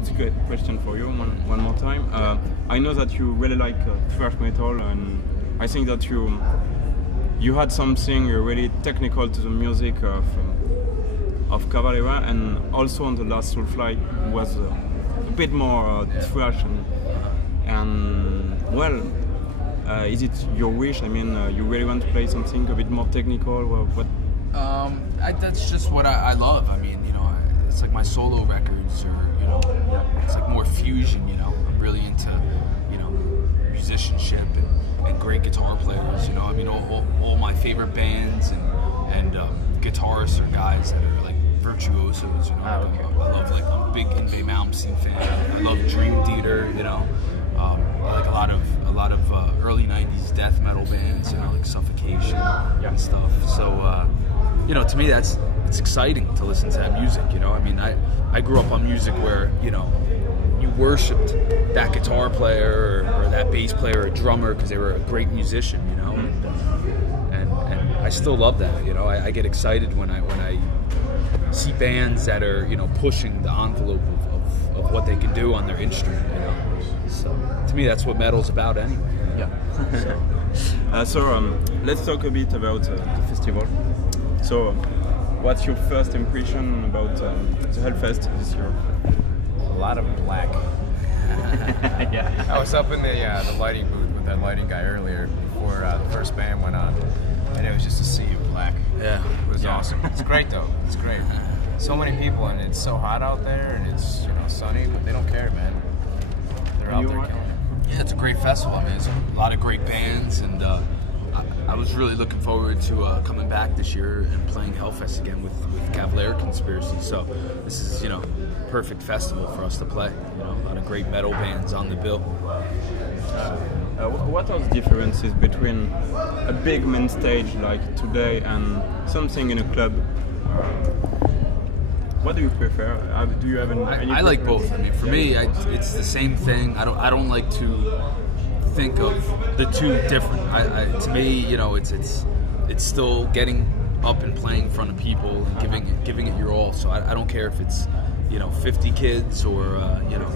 It's a good question for you. One more time. I know that you really like thrash metal, and I think that you had something really technical to the music of Cavalera, and also on the last Soulfly was a bit more thrash and well. Is it your wish? I mean, you really want to play something a bit more technical, or what? That's just what I love. I mean, you know, it's like my solo records, or you know, it's like more fusion. You know, I'm really into, you know, musicianship and great guitar players. You know, I mean, all my favorite bands and guitarists are guys that are like virtuosos. You know, I love, like, I'm a big Invade Malmsteen fan. I love Dream Theater. You know. I like a lot of early '90s death metal bands, you know, like Suffocation and stuff. So, you know, to me, it's exciting to listen to that music. You know, I mean, I grew up on music where, you know, you worshipped that guitar player or that bass player or drummer because they were a great musician. You know, and I still love that. You know, I get excited when I see bands that are, you know, pushing the envelope of what they can do on their instrument. You know. So, to me, that's what metal's about anyway. Yeah. So let's talk a bit about the festival. So, what's your first impression about the Hellfest this year? A lot of black. Yeah. I was up in the lighting booth with that lighting guy earlier before the first band went on, and it was just a sea of black. Yeah. It was awesome. It's great though. It's great. So many people, and it's so hot out there, and it's, you know, sunny, but they don't care, man. They're out there killing it. Yeah, it's a great festival. I mean, there's a lot of great bands, and I was really looking forward to coming back this year and playing Hellfest again with Cavalera Conspiracy. So this is, you know, perfect festival for us to play. You know, a lot of great metal bands on the bill. What are the differences between a big main stage like today and something in a club? What do you prefer? Do you have any? I like both. I mean, for me, it's the same thing. I don't like to think of the two different. To me, you know, it's still getting up and playing in front of people and giving it your all. So I don't care if it's, you know, 50 kids or you know,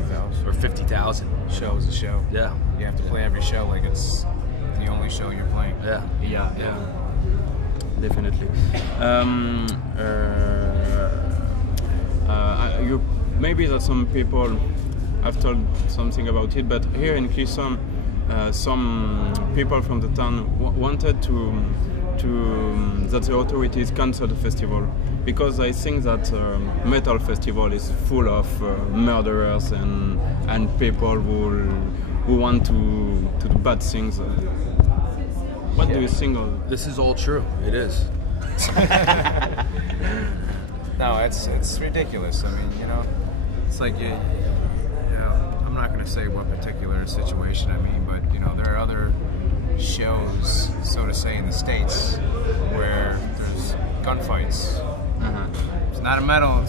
or 50,000. Show is a show. Yeah. You have to play every show like it's the only show you're playing. Yeah. Definitely. Maybe that some people have told something about it, but here in Clisson, some people from the town wanted that the authorities cancel the festival because I think that metal festival is full of murderers and people who want to do bad things. What do you think of this? Is all true. It is. No, it's ridiculous. I mean, you know, it's like you know, I'm not going to say what particular situation I mean, but you know, there are other shows, so to say, in the States where there's gunfights. It's not a metal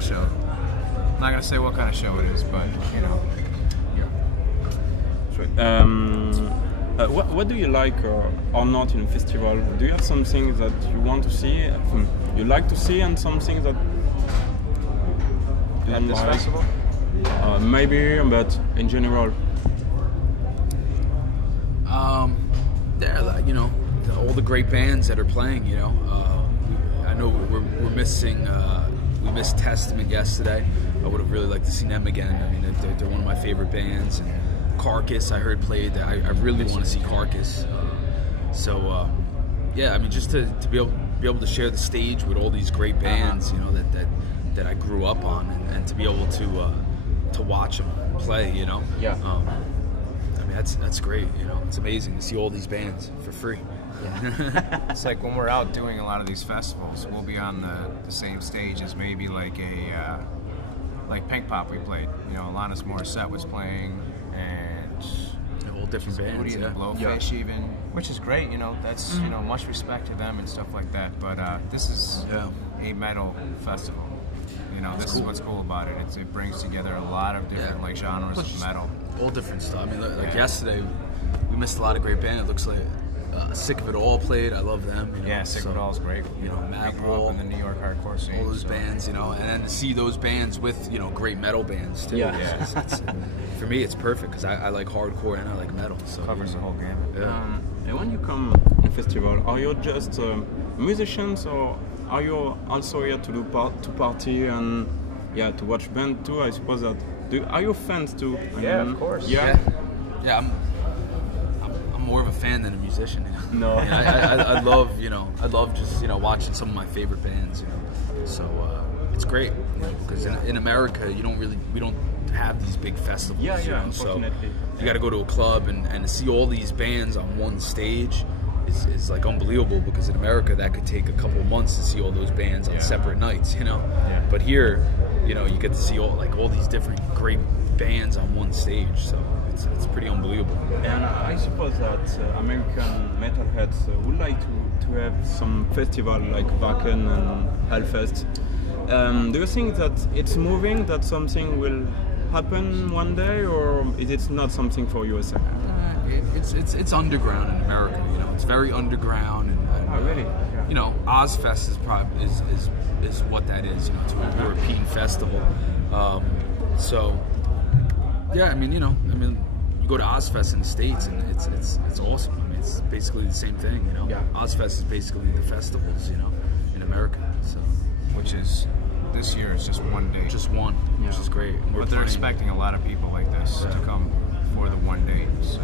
show. I'm not going to say what kind of show it is, but you know. Yeah. What do you like or not in a festival? Do you have something that you want to see, you like to see, and something that you at this like? festival? Maybe, but in general. There, you know, all the great bands that are playing. You know, I know we're missing. We missed Testament yesterday. I would have really liked to see them again. I mean, they're one of my favorite bands. And Carcass, I heard played. I really want to see Carcass. Yeah, I mean, just to be able to share the stage with all these great bands, you know, that I grew up on, and to be able to watch them play, you know. Yeah. I mean, that's great. You know, it's amazing to see all these bands for free. Yeah. It's like when we're out doing a lot of these festivals, we'll be on the same stage as maybe like like Pink Pop we played. You know, Alanis Morissette was playing, and all different bands, and the Blowfish even, which is great. You know, that's you know, much respect to them and stuff like that. But this is a metal festival. You know, this is what's cool about it. It brings together a lot of different like genres of metal. All different stuff. I mean, like yesterday, we missed a lot of great bands. It looks like Sick of It All played. I love them. You know? Yeah, Sick of It All is great. You know, I grew Madball, up in the New York hardcore scene. all those bands, you know, and then to see those bands with, you know, great metal bands too. Yeah. It's, for me, it's perfect because I like hardcore and I like metal. So Covers the whole gamut. Yeah. And when you come on festival, are you just musicians, or are you also here to do to party and to watch band too? I suppose that. Are you fans too? Of course. Yeah. Yeah, I'm more of a fan than a musician. You know? No. I love, you know, I love just, you know, watching some of my favorite bands. You know, so it's great, you know, because in America we don't have these big festivals. Yeah, you know, unfortunately. So you got to go to a club and to see all these bands on one stage is like unbelievable, because in America that could take a couple of months to see all those bands on separate nights, you know. Yeah. But here, you know, you get to see all these different great bands on one stage, so it's pretty unbelievable. And I suppose that American metalheads would like to have some festival like Wacken and Hellfest. Do you think that it's moving, that something will happen one day, or is it not something for USA? It's underground in America, you know. It's very underground, and Oh, really? Yeah. you know, Ozfest is what that is. You know, it's a European festival. So yeah, I mean, you know, you go to Ozfest in the States and it's awesome. I mean, it's basically the same thing, you know. Yeah. Ozfest is basically the festivals, you know, in America. So Which is, this year is just one day. just one, which is great. And we're But they're playing- expecting a lot of people like this to come for the one day. So.